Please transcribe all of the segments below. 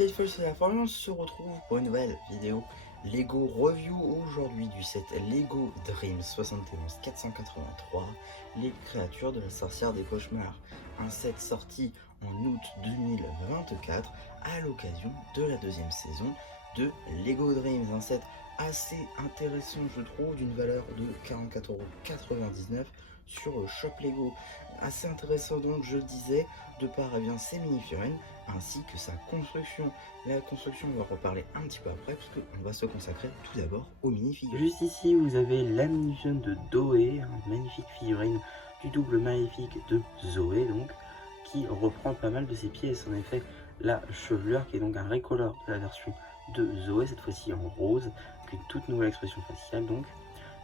Faithful, c'est la forme, on se retrouve pour une nouvelle vidéo Lego Review aujourd'hui du set Lego Dreams 71 483, les créatures de la sorcière des cauchemars. Un set sorti en août 2024 à l'occasion de la deuxième saison de Lego Dreams. Un set assez intéressant, je trouve, d'une valeur de 44,99 € sur Shop Lego. Assez intéressant donc, je le disais, de par ses mini-figurines ainsi que sa construction. La construction, on va en reparler un petit peu après, puisqu'on va se consacrer tout d'abord aux mini-figurines. Juste ici, vous avez la mini-figurine de Doé, une magnifique figurine du double maléfique de Zoé, donc, qui reprend pas mal de ses pièces. En effet, la chevelure, qui est donc un recolor de la version de Zoé, cette fois-ci en rose, avec une toute nouvelle expression faciale, donc.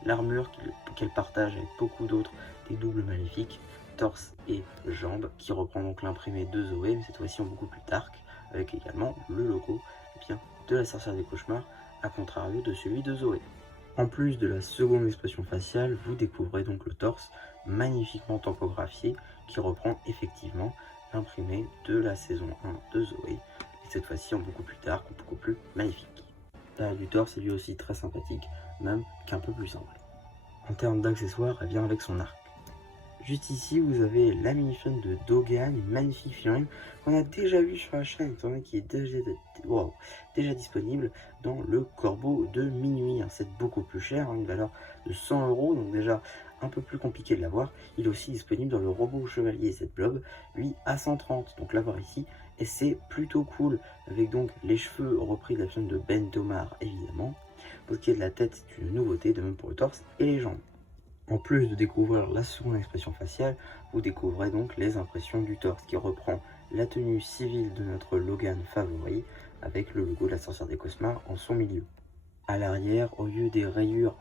L'armure qu'elle partage avec beaucoup d'autres des doubles maléfiques, torse et jambes, qui reprend donc l'imprimé de Zoé, mais cette fois-ci en beaucoup plus dark, avec également le logo de la sorcière des cauchemars, à contrario de celui de Zoé. En plus de la seconde expression faciale, vous découvrez donc le torse magnifiquement tampographié, qui reprend effectivement l'imprimé de la saison 1 de Zoé, et cette fois-ci en beaucoup plus dark, en beaucoup plus magnifique. La du torse est lui aussi très sympathique, même qu'un peu plus simple. En termes d'accessoires, elle vient avec son arc. Juste ici, vous avez la mini-figurine de Dogan, une magnifique figurine qu'on a déjà vue sur la chaîne, étant donné qu'il est déjà disponible dans le Corbeau de Minuit. Un set beaucoup plus cher, une valeur de 100 €, donc déjà un peu plus compliqué de l'avoir. Il est aussi disponible dans le Robot Chevalier Set Blob, lui à 130, donc l'avoir ici, et c'est plutôt cool, avec donc les cheveux repris de la figurine de Ben Tomar, évidemment. Pour ce qui est de la tête, c'est une nouveauté, de même pour le torse et les jambes. En plus de découvrir la seconde expression faciale, vous découvrez donc les impressions du torse, qui reprend la tenue civile de notre Logan favori, avec le logo de la sorcière des cauchemars en son milieu. À l'arrière, au lieu des rayures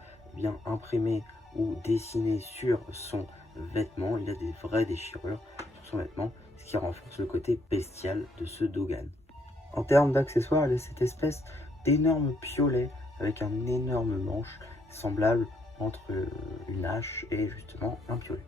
imprimées ou dessinées sur son vêtement, il y a des vraies déchirures sur son vêtement, ce qui renforce le côté bestial de ce Dogan. En termes d'accessoires, il y a cette espèce d'énorme piolet avec un énorme manche semblable entre une hache et justement un piolet.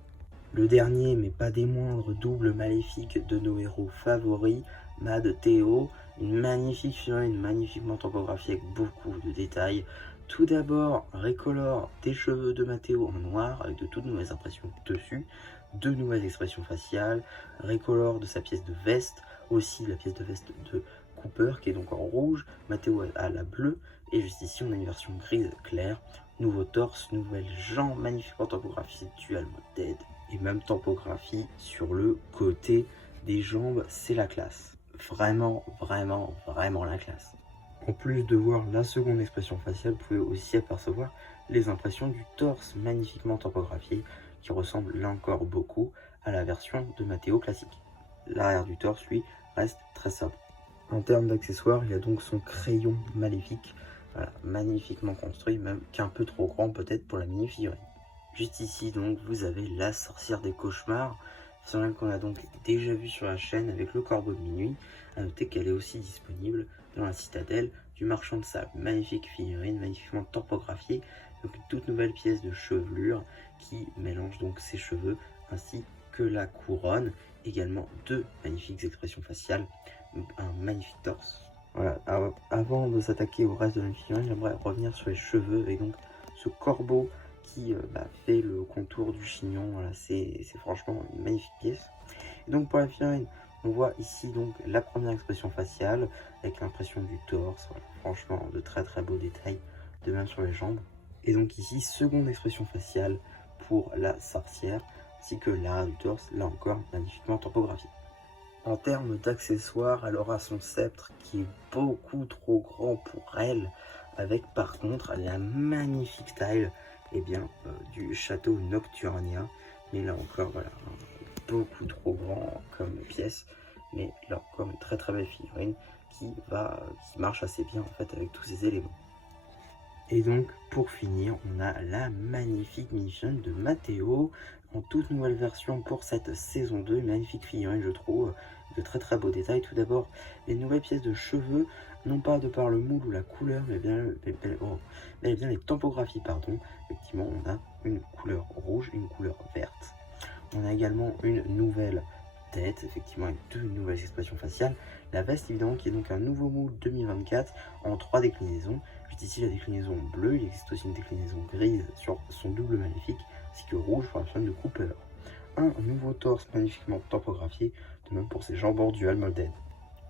Le dernier, mais pas des moindres, double maléfique de nos héros favoris, Mad Théo, une magnifique figurine magnifiquement topographiée avec beaucoup de détails. Tout d'abord, recolor des cheveux de Mathéo en noir avec de toutes nouvelles impressions dessus, deux nouvelles expressions faciales, recolor de sa pièce de veste, aussi la pièce de veste de Cooper qui est donc en rouge, Mathéo a la bleue, et juste ici on a une version grise claire. Nouveau torse, nouvelles jambes magnifiquement topographiées dual mode dead, et même topographie sur le côté des jambes, c'est la classe. Vraiment la classe. En plus de voir la seconde expression faciale, vous pouvez aussi apercevoir les impressions du torse magnifiquement topographié, qui ressemble là encore beaucoup à la version de Mathéo classique. L'arrière du torse, lui, reste très sobre. En termes d'accessoires, il y a donc son crayon maléfique, voilà, magnifiquement construit, même qu'un peu trop grand peut-être pour la mini-figurine. Juste ici donc vous avez la sorcière des cauchemars, figurine qu'on a donc déjà vue sur la chaîne avec le Corbeau de Minuit. À noter qu'elle est aussi disponible dans la citadelle du marchand de sable. Magnifique figurine, magnifiquement topographiée, donc une toute nouvelle pièce de chevelure qui mélange donc ses cheveux ainsi que la couronne. Également deux magnifiques expressions faciales, un magnifique torse. Voilà, avant de s'attaquer au reste de la figurine, j'aimerais revenir sur les cheveux avec donc ce corbeau qui fait le contour du chignon. Voilà, c'est franchement une magnifique pièce. Et donc pour la figurine, on voit ici donc la première expression faciale avec l'impression du torse. Voilà, franchement de très beaux détails, de même sur les jambes. Et donc ici, seconde expression faciale pour la sorcière, ainsi que l'arrière du torse, là encore magnifiquement topographié. En termes d'accessoires, elle aura son sceptre qui est beaucoup trop grand pour elle, avec par contre la magnifique taille du château Nocturnia. Mais là encore, voilà, beaucoup trop grand comme pièce, mais là encore une très belle figurine qui marche assez bien en fait avec tous ces éléments. Et donc pour finir, on a la magnifique mini-figurine de Mathéo en toute nouvelle version pour cette saison 2, une magnifique figurine je trouve, de très beaux détails. Tout d'abord les nouvelles pièces de cheveux, non pas de par le moule ou la couleur, mais bien les topographies, pardon. Effectivement on a une couleur rouge, une couleur verte. On a également une nouvelle tête, effectivement avec 2 nouvelles expressions faciales. La veste évidemment qui est donc un nouveau moule 2024 en 3 déclinaisons. Juste ici la déclinaison bleue, il existe aussi une déclinaison grise sur son double maléfique, ainsi que rouge pour la chaîne de Cooper. Un nouveau torse magnifiquement tampographié, de même pour ses jambes en dual molded.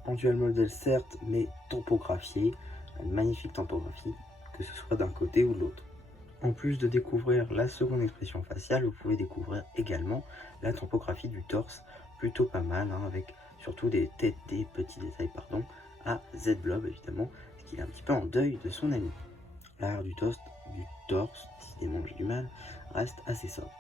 En dual molded certes, mais tampographié, une magnifique tampographie, que ce soit d'un côté ou de l'autre. En plus de découvrir la seconde expression faciale, vous pouvez découvrir également la tampographie du torse, plutôt pas mal, hein, avec surtout des petits détails à Z-Blob évidemment, parce qu'il est un petit peu en deuil de son ami. L'arrière du torse, décidément j'ai du mal, reste assez sobre.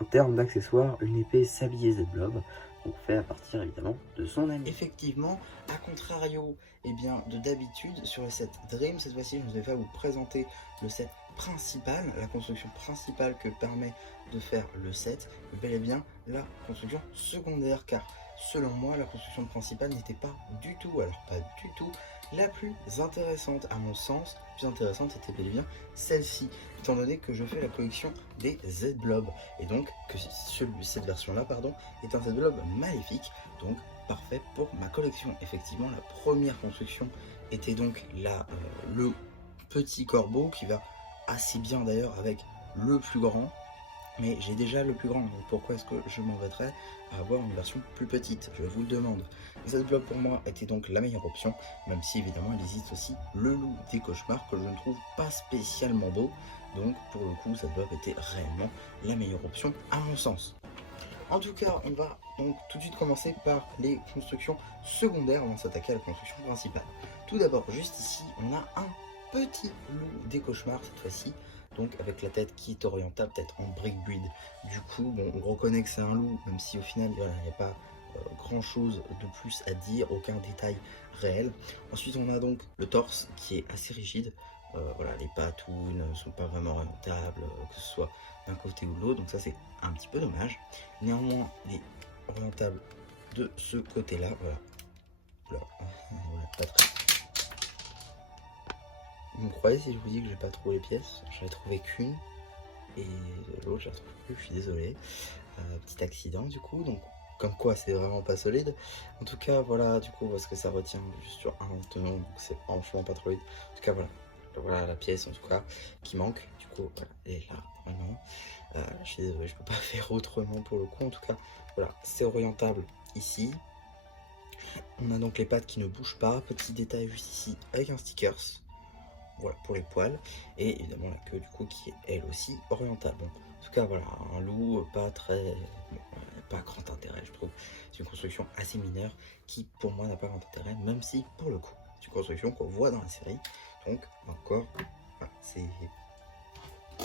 En termes d'accessoires, une épée sablier Z-Blob, donc fait à partir évidemment de son ami. Effectivement, à contrario de d'habitude sur le set Dream, cette fois-ci je ne vais pas vous présenter le set principal, la construction principale que permet de faire le set, mais bel et bien la construction secondaire, car selon moi la construction principale n'était pas du tout la plus intéressante à mon sens. La plus intéressante était bel et bien celle-ci, étant donné que je fais la collection des Z-Blob, et donc que cette version-là, est un Z-Blob maléfique, donc parfait pour ma collection. Effectivement, la première construction était donc le petit corbeau, qui va assez bien d'ailleurs avec le plus grand, mais j'ai déjà le plus grand, donc pourquoi est-ce que je m'embêterais à avoir une version plus petite? Je vous le demande. Cette blob pour moi était donc la meilleure option, même si évidemment il existe aussi le loup des cauchemars que je ne trouve pas spécialement beau, donc pour le coup cette blob était réellement la meilleure option à mon sens. En tout cas, on va donc tout de suite commencer par les constructions secondaires avant de s'attaquer à la construction principale. Tout d'abord, juste ici, on a un petit loup des cauchemars cette fois-ci, donc avec la tête qui est orientable, tête en brick build. Du coup, bon, on reconnaît que c'est un loup, même si au final, voilà, il n'y a pas grand chose de plus à dire, aucun détail réel. Ensuite, on a donc le torse qui est assez rigide. Voilà, les patous ne sont pas vraiment orientables, que ce soit d'un côté ou de l'autre, donc ça c'est un petit peu dommage. Néanmoins, il est orientable de ce côté-là, voilà. Voilà, pas très. Vous me croyez si je vous dis que j'ai pas trouvé les pièces? J'en ai trouvé qu'une, et l'autre je la trouve plus, je suis désolé. Petit accident du coup, donc comme quoi c'est vraiment pas solide. En tout cas voilà, du coup parce que ça retient juste sur un tenon, donc c'est franchement pas trop solide. En tout cas voilà la pièce en tout cas qui manque, du coup voilà, elle est là vraiment. Je suis désolé, je peux pas faire autrement pour le coup. En tout cas voilà, c'est orientable ici. On a donc les pattes qui ne bougent pas, petit détail juste ici avec un stickers, voilà pour les poils, et évidemment la queue du coup qui est elle aussi orientable. Bon, en tout cas voilà, un loup pas très, bon, pas grand intérêt je trouve. C'est une construction assez mineure qui pour moi n'a pas grand intérêt, même si pour le coup c'est une construction qu'on voit dans la série, donc encore voilà, c'est,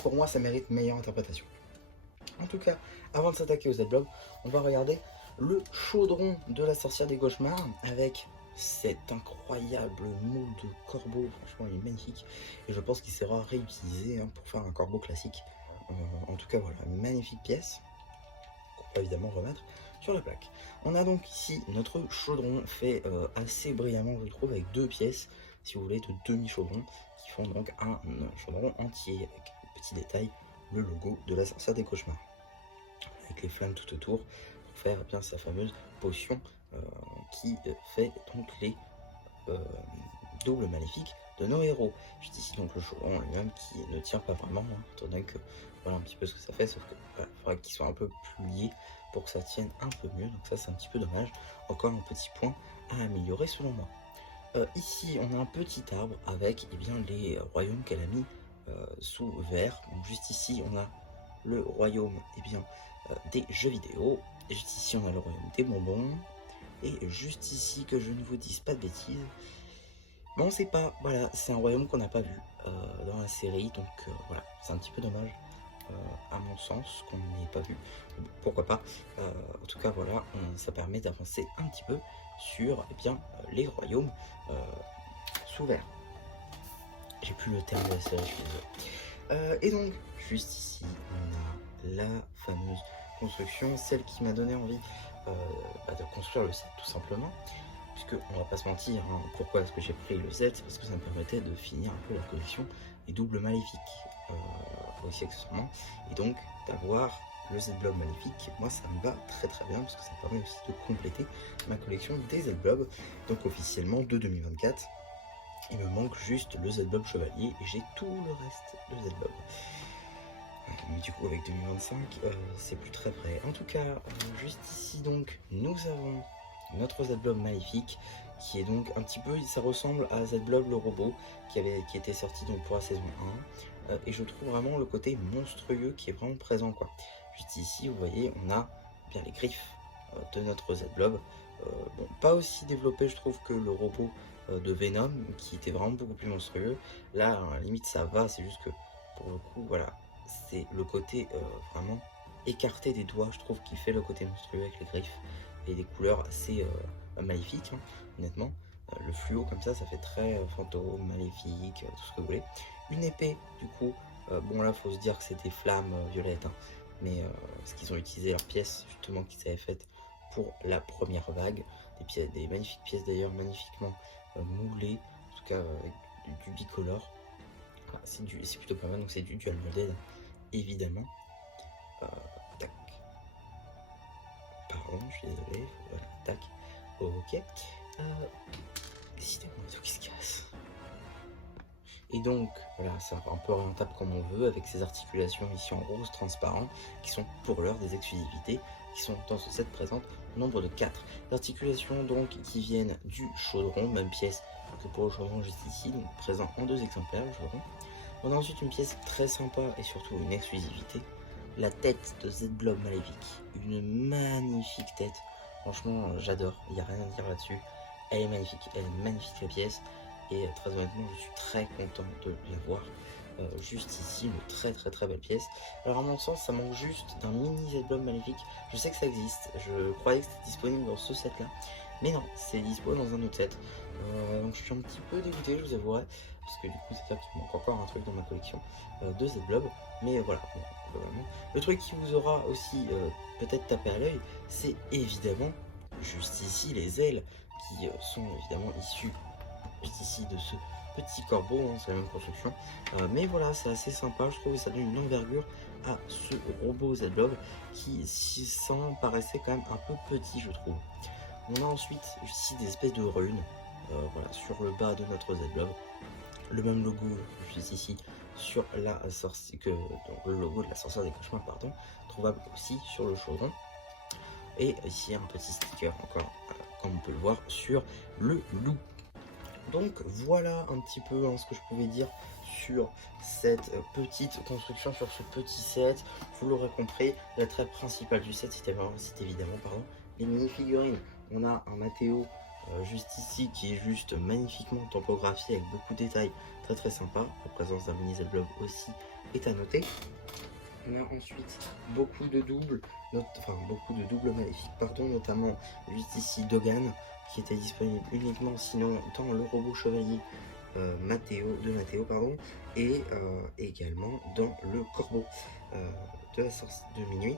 pour moi ça mérite meilleure interprétation. En tout cas, avant de s'attaquer aux Z-Blob, on va regarder le chaudron de la sorcière des cauchemars avec cet incroyable moule de corbeau. Franchement, il est magnifique et je pense qu'il sera réutilisé pour faire un corbeau classique. En tout cas, voilà, une magnifique pièce qu'on peut évidemment remettre sur la plaque. On a donc ici notre chaudron fait assez brillamment, je trouve, avec deux pièces, si vous voulez, de demi-chaudron qui font donc un chaudron entier avec petit détail, le logo de la sorcière des cauchemars, avec les flammes tout autour pour faire bien sa fameuse potion qui fait donc les doubles maléfiques de nos héros. Juste ici donc le chaudron lui-même qui ne tient pas vraiment, étant donné que voilà un petit peu ce que ça fait, sauf que voilà, il faudrait qu'il soit un peu plus lié pour que ça tienne un peu mieux, donc ça c'est un petit peu dommage. Encore un petit point à améliorer selon moi. Ici on a un petit arbre avec les royaumes qu'elle a mis sous vert. Donc juste ici on a le royaume des jeux vidéo, juste ici on a le royaume des bonbons, et juste ici, que je ne vous dise pas de bêtises, mais on sait pas, voilà, c'est un royaume qu'on n'a pas vu dans la série, donc voilà, c'est un petit peu dommage à mon sens qu'on n'ait pas vu, pourquoi pas. En tout cas voilà, ça permet d'avancer un petit peu sur les royaumes sous vert. J'ai plus le terme de la série, je suis désolé. Et donc, juste ici, on a la fameuse construction, celle qui m'a donné envie de construire le set, tout simplement. Puisque, on va pas se mentir, pourquoi est-ce que j'ai pris le set? C'est parce que ça me permettait de finir un peu la collection des doubles maléfiques, aussi accessoirement, et donc d'avoir le Z-Blob Maléfique, moi ça me va très très bien parce que ça permet aussi de compléter ma collection des Z-Blob. Donc officiellement de 2024, il me manque juste le Z-Blob Chevalier et j'ai tout le reste de Z-Blob. Mais du coup avec 2025 c'est plus très près. En tout cas juste ici donc nous avons notre Z-Blob Maléfique qui est donc un petit peu, ça ressemble à Z-Blob le robot qui était sorti donc pour la saison 1 et je trouve vraiment le côté monstrueux qui est vraiment présent quoi. Juste ici vous voyez on a bien les griffes de notre Z-Blob, bon, pas aussi développé je trouve que le robot de Venom qui était vraiment beaucoup plus monstrueux. Là à la limite ça va, c'est juste que pour le coup voilà, c'est le côté vraiment écarté des doigts je trouve qui fait le côté monstrueux avec les griffes et des couleurs assez maléfiques hein, honnêtement. Le fluo comme ça fait très fantôme, maléfique, tout ce que vous voulez. Une épée du coup, bon là faut se dire que c'est des flammes violettes hein, mais parce qu'ils ont utilisé leurs pièces justement qu'ils avaient faites pour la première vague, des magnifiques pièces d'ailleurs magnifiquement moulées, en tout cas avec du bicolore. Ah, c'est plutôt pas mal, donc c'est du dual molded évidemment. Tac. Pardon, je suis désolé. Voilà, tac. Ok. Décidément, tout qui se casse. Et donc, voilà, c'est un peu orientable comme on veut, avec ces articulations ici en rose transparent, qui sont pour l'heure des exclusivités, qui sont dans ce set présente au nombre de 4. Articulations donc qui viennent du chaudron, même pièce que pour le chaudron juste ici, donc présent en 2 exemplaires le chaudron. On a ensuite une pièce très sympa et surtout une exclusivité, la tête de Z-Blob Maléfique, une magnifique tête, franchement j'adore, il n'y a rien à dire là-dessus, elle est magnifique la pièce, et très honnêtement je suis très content de la voir. Juste ici, une très belle pièce. Alors à mon sens ça manque juste d'un mini Z-Blob Maléfique, je sais que ça existe, je croyais que c'était disponible dans ce set là, mais non, c'est dispo dans un autre set. Donc je suis un petit peu dégoûté, je vous avouerai, parce que du coup c'est-à-dire qu'il manque encore un truc dans ma collection de Z-Blob, mais voilà, bon, vraiment. Le truc qui vous aura aussi peut-être tapé à l'œil, c'est évidemment juste ici les ailes qui sont évidemment issues juste ici de ce petit corbeau, hein, c'est la même construction, mais voilà, c'est assez sympa, je trouve que ça donne une envergure à ce robot Z-Blob qui, si ça paraissait quand même un peu petit, je trouve. On a ensuite ici des espèces de runes, voilà, sur le bas de notre Z-Blob. Le même logo juste ici sur la sorcière, donc le logo de la sorcière des cauchemars, pardon, trouvable aussi sur le chaudron. Et ici un petit sticker encore, comme on peut le voir, sur le loup. Donc voilà un petit peu hein, ce que je pouvais dire sur cette petite construction, sur ce petit set. Vous l'aurez compris, l'attrait principal du set, c'est évidemment les mini-figurines. On a un Matteo juste ici qui est juste magnifiquement typographié avec beaucoup de détails, très sympa. La présence d'un mini Z-Blob aussi est à noter. On a ensuite beaucoup de doubles maléfiques, pardon, notamment juste ici Dogan qui était disponible uniquement sinon dans le robot chevalier Matteo, pardon, et également dans le corbeau de la sorcière de minuit,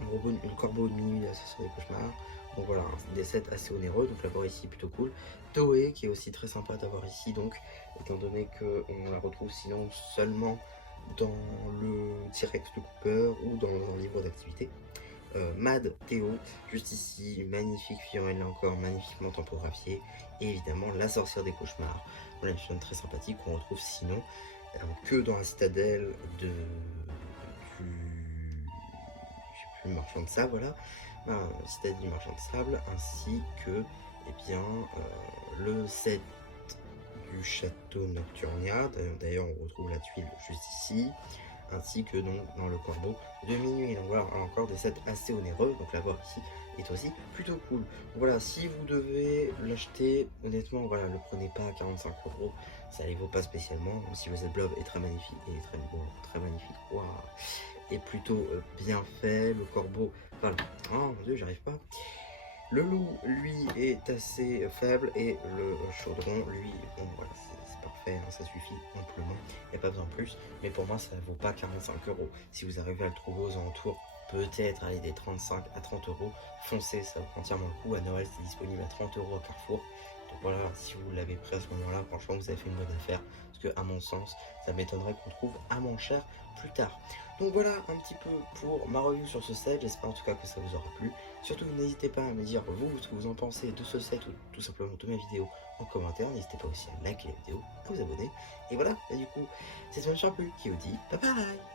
le corbeau de minuit de la sorcière des cauchemars. Donc voilà, des sets assez onéreux, donc l'avoir ici plutôt cool. Toei qui est aussi très sympa d'avoir ici, donc étant donné qu'on la retrouve sinon seulement dans le T-Rex de Cooper ou dans un livre d'activité. Mad Théo, juste ici, magnifique figurine là encore, magnifiquement typographiée, et évidemment la sorcière des cauchemars, voilà, une figurine très sympathique qu'on retrouve sinon que dans la citadelle du marchand de sable, voilà, citadelle du marchand de sable, ainsi que le set du château Nocturnia, d'ailleurs on retrouve la tuile juste ici, ainsi que donc dans le corbeau de minuit. Donc voilà, encore des sets assez onéreux, donc l'avoir ici est aussi plutôt cool. Donc voilà, si vous devez l'acheter, honnêtement, voilà, le prenez pas à 45 €, ça les vaut pas spécialement, même si le Z-Blob est très magnifique, et très beau, très magnifique, wow, et plutôt bien fait. Le corbeau, enfin, oh mon dieu, j'arrive pas. Le loup, lui, est assez faible, et le chaudron, lui, bon voilà, c'est parfait, hein, ça suffit amplement, il n'y a pas besoin de plus, mais pour moi ça ne vaut pas 45 €. Si vous arrivez à le trouver aux alentours, peut-être aller des 35 à 30 €, foncez, ça vaut entièrement le coup. À Noël c'est disponible à 30 € à Carrefour, Donc voilà, si vous l'avez pris à ce moment-là, franchement vous avez fait une bonne affaire, parce que à mon sens, ça m'étonnerait qu'on trouve à moins cher plus tard. Donc voilà un petit peu pour ma review sur ce set, j'espère en tout cas que ça vous aura plu. Surtout n'hésitez pas à me dire vous ce que vous en pensez de ce set ou tout simplement de mes vidéos en commentaire. N'hésitez pas aussi à liker la vidéo, à vous abonner. Et voilà, et du coup, c'est Smash un peu qui vous dit bye bye.